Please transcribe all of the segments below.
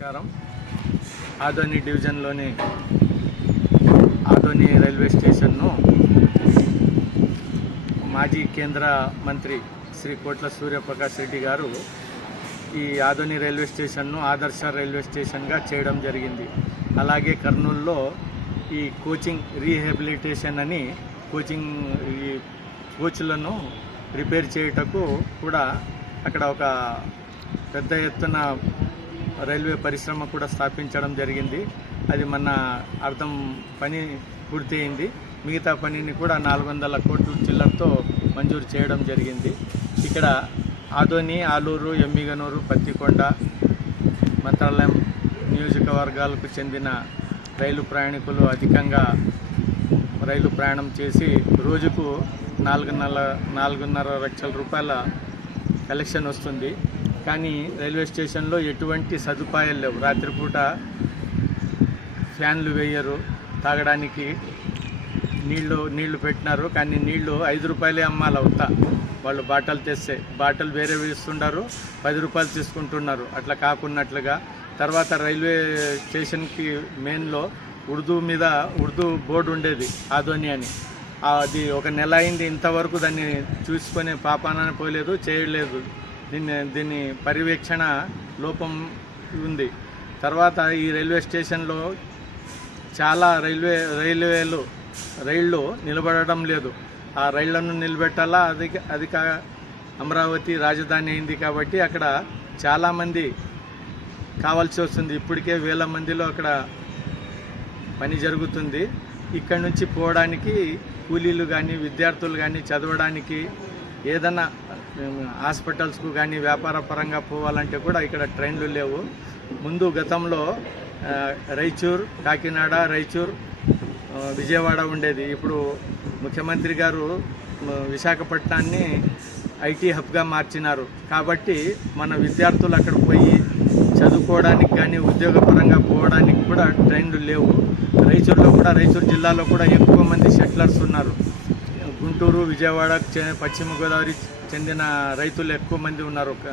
నమస్కారం. ఆదోని డివిజన్లోని ఆదోని రైల్వే స్టేషన్ను మాజీ కేంద్ర మంత్రి శ్రీ కోట్ల సూర్యప్రకాష్ రెడ్డి గారు ఈ ఆదోని రైల్వే స్టేషన్ను ఆదర్శ రైల్వే స్టేషన్గా చేయడం జరిగింది. అలాగే కర్నూలులో ఈ కోచింగ్ రీహాబిలిటేషన్ అని కోచింగ్ ఈ కోచ్లను రిపేర్ చేయుటకు కూడా అక్కడ ఒక పెద్ద ఎత్తున రైల్వే పరిశ్రమ కూడా స్థాపించడం జరిగింది. అది మన అర్థం పని పూర్తయింది. మిగతా పనిని కూడా నాలుగు వందల కోట్ల చిల్లరతో మంజూరు చేయడం జరిగింది. ఇక్కడ ఆదోని ఆలూరు ఎమ్మిగనూరు పత్తికొండ మంత్రాలయం నియోజకవర్గాలకు చెందిన రైలు ప్రయాణికులు అధికంగా రైలు ప్రయాణం చేసి రోజుకు నాలుగున్నర నాలుగున్నర లక్షల రూపాయల కలెక్షన్ వస్తుంది. కానీ రైల్వే స్టేషన్లో ఎటువంటి సదుపాయాలు లేవు. రాత్రిపూట ఫ్యాన్లు వేయరు తాగడానికి నీళ్ళు నీళ్ళు పెట్టినారు. కానీ నీళ్ళు ఐదు రూపాయలే అమ్మాలి అవుతా. వాళ్ళు బాటలు తెస్తే. బాటలు వేరే వేస్తుండారు పది రూపాయలు తీసుకుంటున్నారు. అట్లా కాకున్నట్లుగా. తర్వాత రైల్వే స్టేషన్కి మెయిన్లో ఉర్దూ మీద ఉర్దూ బోర్డు ఉండేది ఆధోని అని. అది ఒక నెల అయింది ఇంతవరకు దాన్ని చూసుకొని పాపాన పోలేదు చేయలేదు. దీన్ని దీన్ని పర్యవేక్షణ లోపం ఉంది. తర్వాత ఈ రైల్వే స్టేషన్లో చాలా రైల్వే రైల్వేలు రైళ్ళు నిలబడడం లేదు. ఆ రైళ్ళను నిలబెట్టాలా? అది అది కా అమరావతి రాజధాని అయింది కాబట్టి అక్కడ చాలామంది కావాల్సి వస్తుంది. ఇప్పటికే వేల మందిలో అక్కడ పని జరుగుతుంది. ఇక్కడ నుంచి పోవడానికి కూలీలు కానీ విద్యార్థులు కానీ చదవడానికి ఏదన్నా హాస్పిటల్స్కు కానీ వ్యాపార పరంగా పోవాలంటే కూడా ఇక్కడ ట్రైన్లు లేవు. ముందు గతంలో రైచూర్ కాకినాడ రైచూర్ విజయవాడ ఉండేది. ఇప్పుడు ముఖ్యమంత్రి గారు విశాఖపట్నాన్ని ఐటీ హబ్గా మార్చినారు. కాబట్టి మన విద్యార్థులు అక్కడ పోయి చదువుకోవడానికి కానీ ఉద్యోగపరంగా పోవడానికి కూడా ట్రైన్లు లేవు. రైచూర్లో కూడా రైచూర్ జిల్లాలో కూడా ఎక్కువ మంది సెటిలర్స్ ఉన్నారు. గుంటూరు విజయవాడ పశ్చిమ గోదావరి చెందిన రైతులు ఎక్కువ మంది ఉన్నారు ఒక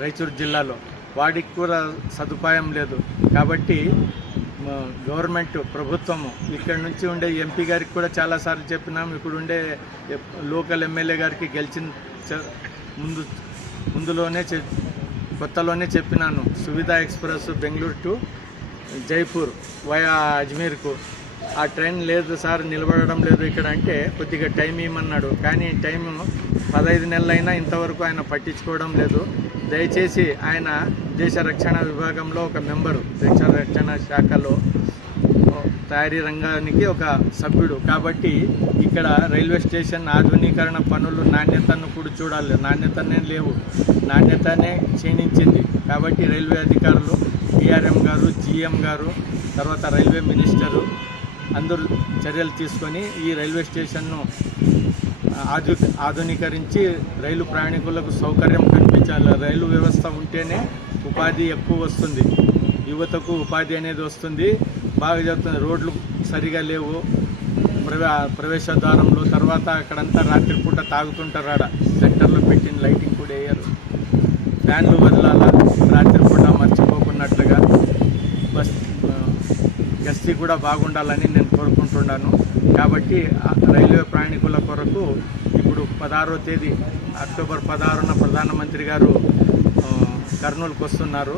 రాయచూరు జిల్లాలో. వాడికి కూడా సదుపాయం లేదు. కాబట్టి గవర్నమెంట్ ప్రభుత్వము ఇక్కడ నుంచి ఉండే ఎంపీ గారికి కూడా చాలాసార్లు చెప్పినాం. ఇక్కడ ఉండే లోకల్ ఎమ్మెల్యే గారికి గెలిచిన ముందు ముందులోనే కొత్తలోనే చెప్పినాను. Suvidha express Bengaluru to Jaipur via అజ్మీర్కు. ఆ ట్రైన్ లేదు సార్ నిలబడడం లేదు ఇక్కడ అంటే కొద్దిగా టైం ఇవ్వమన్నాడు కానీ టైం పదహైదు నెలలైనా ఇంతవరకు ఆయన పట్టించుకోవడం లేదు. దయచేసి ఆయన దేశ రక్షణ విభాగంలో ఒక మెంబరు దేశ రక్షణ శాఖలో తయారీ రంగానికి ఒక సభ్యుడు. కాబట్టి ఇక్కడ రైల్వే స్టేషన్ ఆధునీకరణ పనులు నాణ్యతను కూడా చూడాలి. నాణ్యతనే లేవు. నాణ్యతనే క్షీణించింది. కాబట్టి రైల్వే అధికారులు డిఆర్ఎం గారు జీఎం గారు తర్వాత రైల్వే మినిస్టరు అందరూ చర్యలు తీసుకొని ఈ రైల్వే స్టేషన్ను ఆధు ఆధునీకరించి రైలు ప్రయాణికులకు సౌకర్యం కల్పించాలి రైలు వ్యవస్థ ఉంటేనే ఉపాధి ఎక్కువ వస్తుంది. యువతకు ఉపాధి అనేది వస్తుంది. బాగా జరుగుతుంది. రోడ్లు సరిగా లేవు. ప్రవే ప్రవేశద్వారంలో తర్వాత అక్కడంతా రాత్రిపూట తాగుతుంటారు ఆడ సెంటర్లో పెట్టిన లైటింగ్ కూడా వేయరు. ఫ్యాన్లు వదలాల. రాత్రిపూట గస్తీ కూడా బాగుండాలని నేను కోరుకుంటున్నాను. కాబట్టి రైల్వే ప్రయాణికుల కొరకు ఇప్పుడు పదహారో తేదీ అక్టోబర్ పదహారున ప్రధానమంత్రి గారు కర్నూలుకు వస్తున్నారు.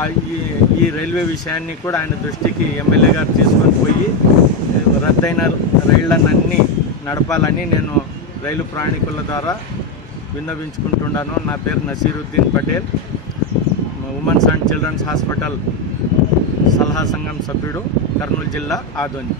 ఆ ఈ ఈ రైల్వే విషయాన్ని కూడా ఆయన దృష్టికి ఎమ్మెల్యే గారు తీసుకొని పోయి రద్దయిన రైళ్ళన్నీ నడపాలని నేను రైలు ప్రయాణికుల ద్వారా విన్నవించుకుంటున్నాను. నా పేరు Naseeruddin Patel. Women's and children's hospital సలహా సంఘం సభ్యుడు కర్నూలు జిల్లా ఆదోని.